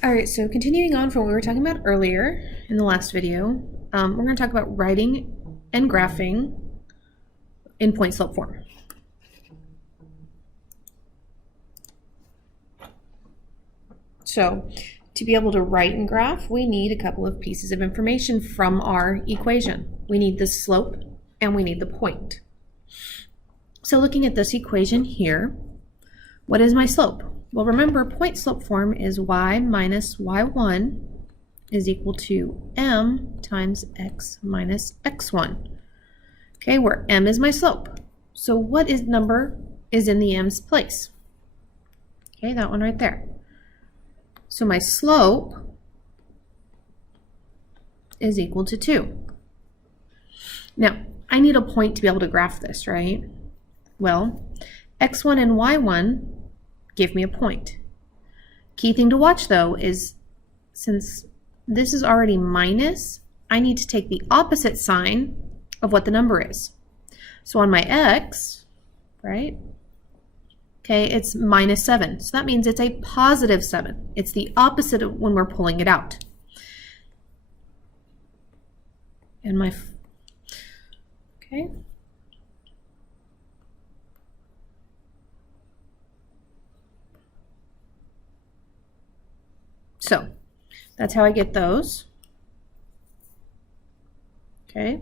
All right, so continuing on from what we were talking about earlier in the last video, we're going to talk about writing and graphing in point slope form. So to be able to write and graph, we need a couple of pieces of information from our equation. We need the slope and we need the point. So looking at this equation here, what is my slope? Well, remember, point slope form is y minus y1 is equal to m times x minus x1. Okay, where m is my slope. So what number is in the m's place? Okay, that one right there. So my slope is equal to 2. Now, I need a point to be able to graph this, right? Well, x1 and y1 give me a point. Key thing to watch though is, since this is already minus, I need to take the opposite sign of what the number is. So on my x, right? Okay, it's minus 7. So that means it's a positive 7. It's the opposite of when we're pulling it out. And okay. So that's how I get those. Okay.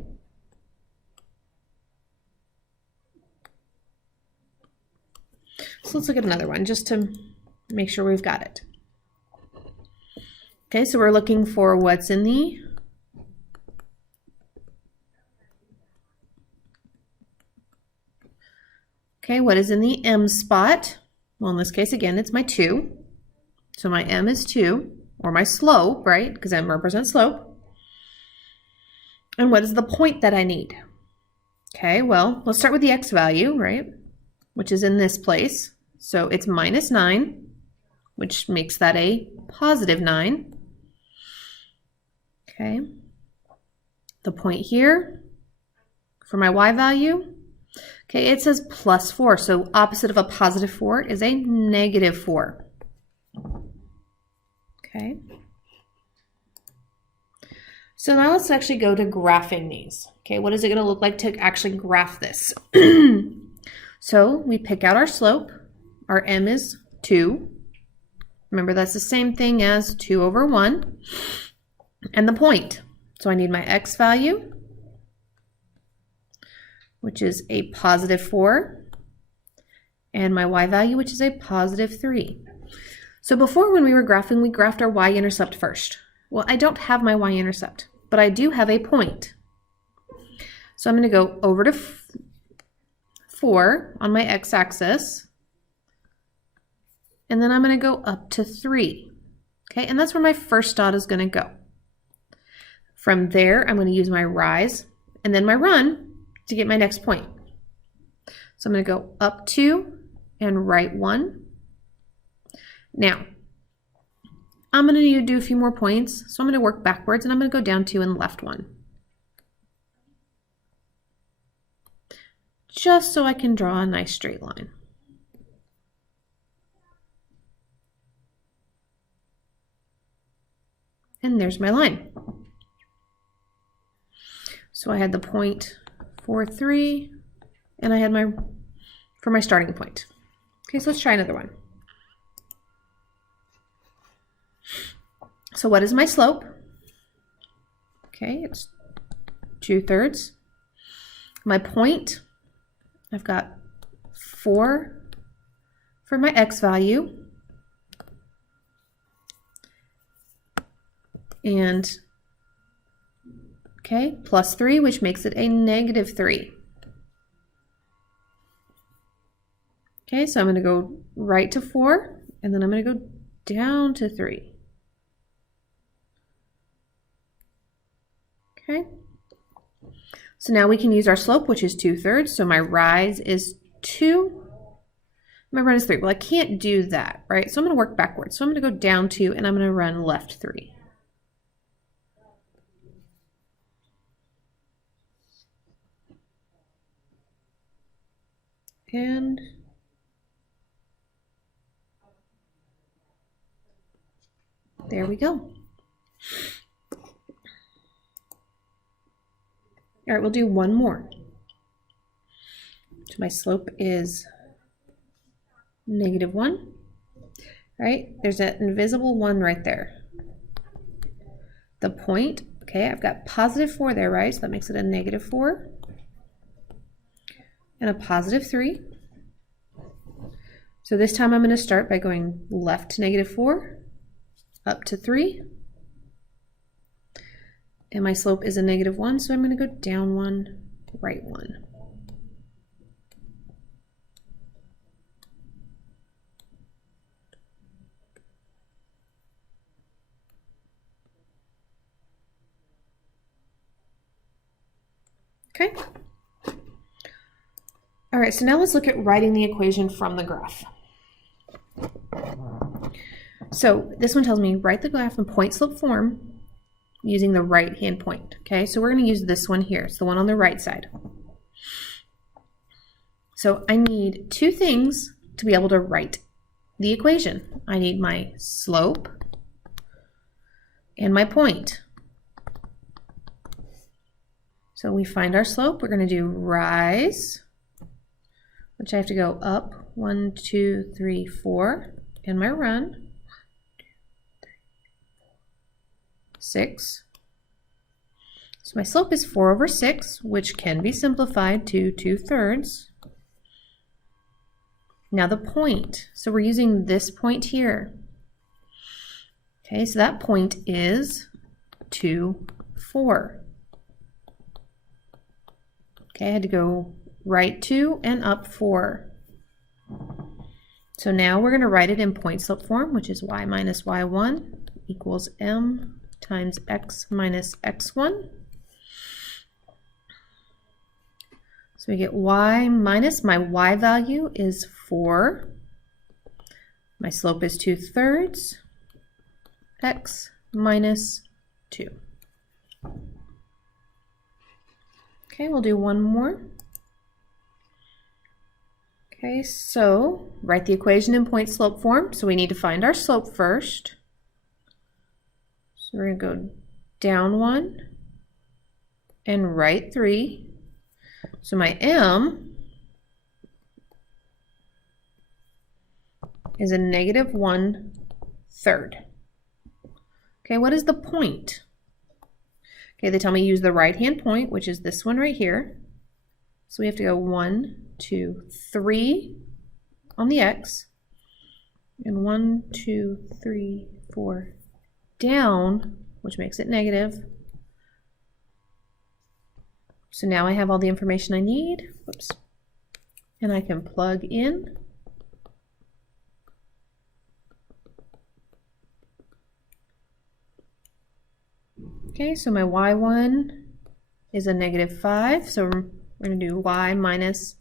So let's look at another one just to make sure we've got it. Okay, so we're looking for what's in the what is in the m spot? Well, in this case, again, it's my 2. So my m is 2, or my slope, right? Because m represents slope. And what is the point that I need? Okay, well, let's start with the x value, right? Which is in this place. So it's minus 9, which makes that a positive 9. Okay. The point here for my y value, okay, it says plus 4. So opposite of a positive 4 is a negative 4. Okay. So now let's actually go to graphing these. Okay, what is it going to look like to actually graph this? So we pick out our slope. Our m is 2. Remember, that's the same thing as 2 over 1. And the point. So I need my x value, which is a positive 4, and my y value, which is a positive 3. So before, when we were graphing, we graphed our y-intercept first. Well, I don't have my y-intercept, but I do have a point. So I'm going to go over to 4 on my x-axis, and then I'm going to go up to 3. Okay, and that's where my first dot is going to go. From there, I'm going to use my rise and then my run to get my next point. So I'm going to go up 2 and right 1. Now, I'm going to need to do a few more points, so I'm going to work backwards and I'm going to go down 2 and left 1. Just so I can draw a nice straight line. And there's my line. So I had the point 4, 3, and I had for my starting point. Okay, so let's try another one. So what is my slope? Okay, it's 2/3. My point, I've got 4 for my x value, and okay, plus 3, which makes it a negative 3. Okay, so I'm going to go right to 4, and then I'm going to go down to 3. Okay, so now we can use our slope, which is 2/3. So my rise is 2. My run is 3. Well, I can't do that, right? So I'm going to work backwards. So I'm going to go down 2, and I'm going to run left 3. And There we go. All right, we'll do one more. So my slope is -1. Right? There's an invisible 1 right there. The point, okay, I've got +4 there, right? So that makes it a -4 and a +3. So this time I'm going to start by going left to -4, up to 3. And my slope is a -1, so I'm going to go down 1, right 1. Okay. All right, so now let's look at writing the equation from the graph. So this one tells me write the graph in point slope form using the right hand point. Okay, so we're going to use this one here. It's the one on the right side. So I need two things to be able to write the equation. I need my slope and my point. So we find our slope. We're going to do rise, which I have to go up 1, 2, 3, 4, and my run 6. So my slope is 4/6, which can be simplified to 2/3. Now the point. So we're using this point here. Okay, so that point is 2, 4. Okay, I had to go right 2 and up 4. So now we're going to write it in point slope form, which is y minus y1 equals m times x minus x1. So we get y minus, my y value is 4. My slope is 2/3, x minus 2. Okay, we'll do one more. Okay, so write the equation in point slope form. So we need to find our slope first. So we're going to go down 1 and right 3. So my m is a -1/3. Okay, what is the point? Okay, they tell me use the right-hand point, which is this one right here. So we have to go 1, 2, 3 on the x, and 1, 2, 3, 4 down, which makes it negative. So now I have all the information I need. Whoops. And I can plug in. Okay, so my y1 is a -5, so we're going to do y minus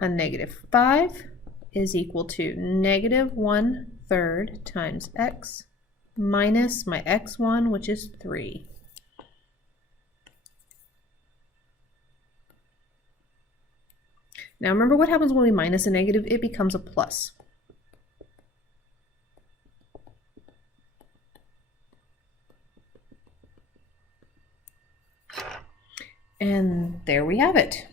a -5 is equal to -1/3 times x minus my x1, which is 3. Now remember what happens when we minus a negative? It becomes a plus. And there we have it.